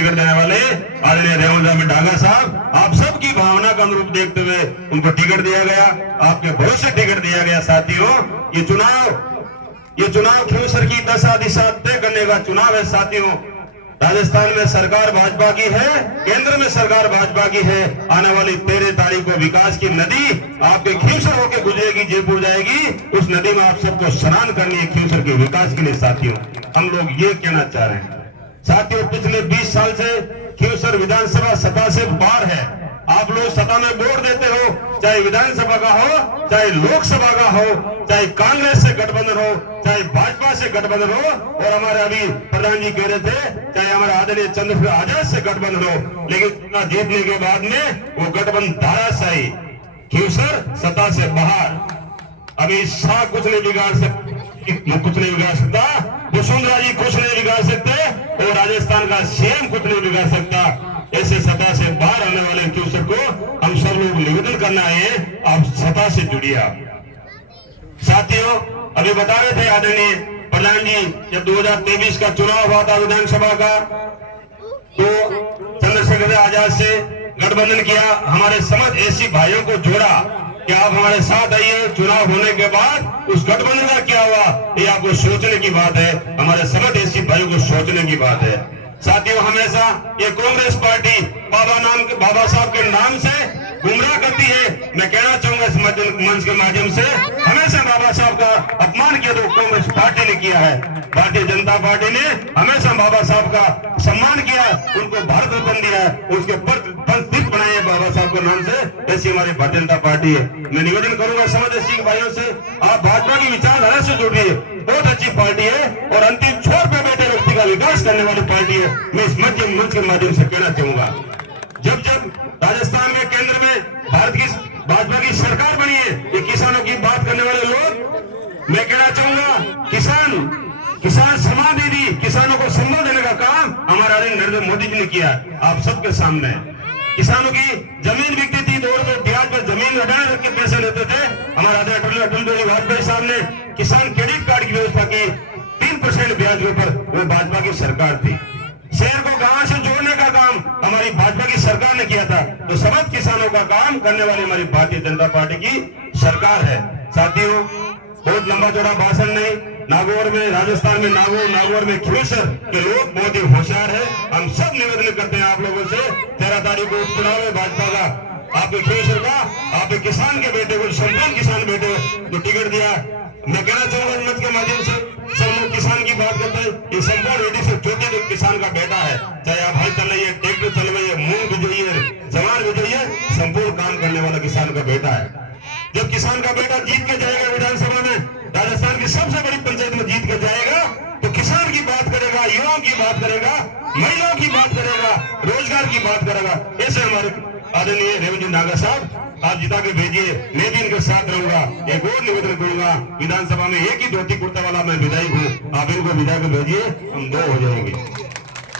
Ticket देने वाले आदरणीय रेवंत डागा साहब, आप सबकी भावना का अनुरूप देखते हुए उनको टिकट दिया गया, आपके भरोसे टिकट दिया गया। साथियों, ये चुनाव खिंवसर की दशा दिशा तय करने का चुनाव है। साथियों, राजस्थान में सरकार भाजपा की है, केंद्र में सरकार भाजपा की है। आने वाली 13 तारीख को विकास की नदी आपके खिंवसर होकर गुजरेगी, जयपुर जाएगी। उस नदी में आप सबको स्नान करनी है खिंवसर के विकास के लिए। साथियों, हम लोग ये कहना चाह रहे हैं। साथियों, पिछले 20 साल से खिंवसर विधानसभा सत्ता से बाहर है। आप लोग सत्ता में वोट देते हो, चाहे विधानसभा का हो, चाहे लोकसभा का हो, चाहे कांग्रेस से गठबंधन हो, चाहे भाजपा से गठबंधन हो, और हमारे अभी प्रधान जी कह रहे थे चाहे हमारे आदरणीय चंद्रशेखर आजाद से गठबंधन हो, लेकिन जीतने के बाद में वो गठबंधन धाराशाही, खिंवसर सत्ता से बाहर। अभी शाह कुछ नहीं बिगाड़ सकता, वसुंधरा जी कुछ नहीं बिगाड़ सकते, और राजस्थान का सीएम कुछ नहीं बिगाड़ सकता। ऐसे सत्ता से बाहर आने वाले खिंवसर को हम सब लोग निवेदन करना है, आप सत्ता से जुड़िए। साथियों, अभी बता रहे थे आदरणीय प्रधान जी, जब 2023 का चुनाव हुआ था विधानसभा का, तो चंद्रशेखर आजाद से गठबंधन किया, हमारे समझ ऐसी भाइयों को जोड़ा कि आप हमारे साथ आइए। चुनाव होने के बाद उस गठबंधन का क्या हुआ, ये आपको सोचने की बात है, हमारे समझ ऐसी भाइयों को सोचने की बात है। साथियों, हमेशा ये कांग्रेस पार्टी बाबा साहब के नाम से गुमराह करती है। मैं कहना चाहूंगा इस मंच के माध्यम से, हमेशा बाबा साहब का अपमान किया तो कांग्रेस पार्टी ने किया है। भारतीय जनता पार्टी ने हमेशा बाबा साहब का सम्मान किया, उनको भारत रत्न दिया है, उसके पंचदीप बनाए हैं बाबा साहब के नाम से। ऐसी हमारी भारतीय जनता पार्टी है। मैं निवेदन करूंगा समाज सिख भाइयों से, आप भाजपा की विचारधारा से जुड़िए, बहुत अच्छी पार्टी है और अंतिम छोर पे बैठे व्यक्ति का विकास करने वाली पार्टी है। मैं इस मंच के माध्यम से कहना चाहूंगा, जब राजस्थान में केंद्र में भाजपा की सरकार बनी है, ये किसानों की बात करने वाले लोग, मैं कहना चाहूंगा किसान सम्मान निधि, किसानों को सम्मान देने का काम हमारे आदरणीय नरेंद्र मोदी जी ने किया। आप सबके सामने किसानों की जमीन बिकती थी, 2 रुपए ब्याज पर जमीन हटाने रख के पैसे लेते थे। हमारे आदरणीय अटल बिहारी वाजपेयी साहब ने किसान क्रेडिट कार्ड की व्यवस्था की, 3% ब्याज के ऊपर, वो भाजपा की सरकार थी। शहर को गांव से जोड़ने का काम हमारी भाजपा की सरकार ने किया था। तो समस्त किसानों का काम करने वाली हमारी भारतीय जनता पार्टी की सरकार है। साथियों, बहुत लंबा चौड़ा भाषण नहीं, नागौर में, राजस्थान में नागौर में खिंवसर के लोग बहुत ही होशियार है। हम सब निवेदन करते हैं आप लोगों से, 13 तारीख को चुनाव है भाजपा का, आपके खिंवसर का, आपके किसान के बेटे को, संपूर्ण किसान बेटे को टिकट दिया। मैं कहना चाहूंगा मंच के माध्यम से, सब लोग किसान की बात करते हैं, ये संपूर्ण रेडी से ज्योति जो किसान का बेटा है, चाहे आप हल चलाइए, ट्रैक्टर चलवाइए, मूंग बिजोइए, जवान बिजोइए, संपूर्ण काम करने वाला किसान का बेटा है। जब किसान का बेटा जीत के जाएगा विधानसभा में, राजस्थान की सबसे बड़ी पंचायत में जीत के जाएगा, तो किसान की बात करेगा, युवाओं की बात करेगा, महिलाओं की बात करेगा, रोजगार की बात करेगा। ऐसे हमारे आदरणीय रेवंत नागा साहब, आप जिता के भेजिए, मैं भी इनके साथ रहूंगा। एक और निवेदन करूंगा, विधानसभा में एक ही धोती कुर्ता वाला मैं विधायक हूँ, आप इनको विदा के भेजिए, हम 2 हो जाएंगे।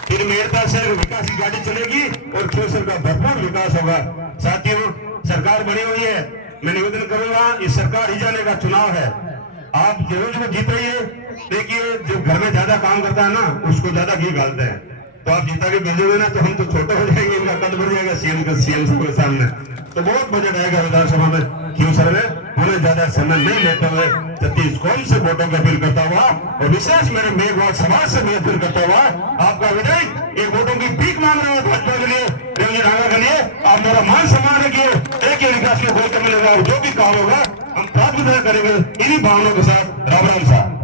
फिर मेरता से विकास की गाड़ी चलेगी और खिंवसर का भरपूर विकास होगा। साथियों, सरकार बनी हुई है, मैं निवेदन करूंगा, इस सरकार ही जाने का चुनाव है, आप जरूर को जीत रही है। देखिए, जो घर में ज्यादा काम करता है ना, उसको ज्यादा घी डालते हैं, तो आप जीता के भेजोगे ना, तो हम तो छोटे हो जाएंगे, इनका कद बढ़ जाएगा सीएम सबके सामने। तो बहुत बजट आएगा विधानसभा में खिंवसर में। हमें ज्यादा समय नहीं लेते हुए 33 कौन से वोटों की अपील करता हुआ, और विशेष मेरे मेघवाद समाज से मैं अपील करता हुआ, आपका विधायक एक वोटों की भीख मांग रहे हो भाजपा के लिए, रेवंत नागा के लिए, आप मेरा मान सम्मान रखिए, एक ही विकास में गोल मिलेगा, और जो भी काम होगा हम प्राथमिकता करेंगे। इन्हीं भावनाओं के साथ राम राम साहब।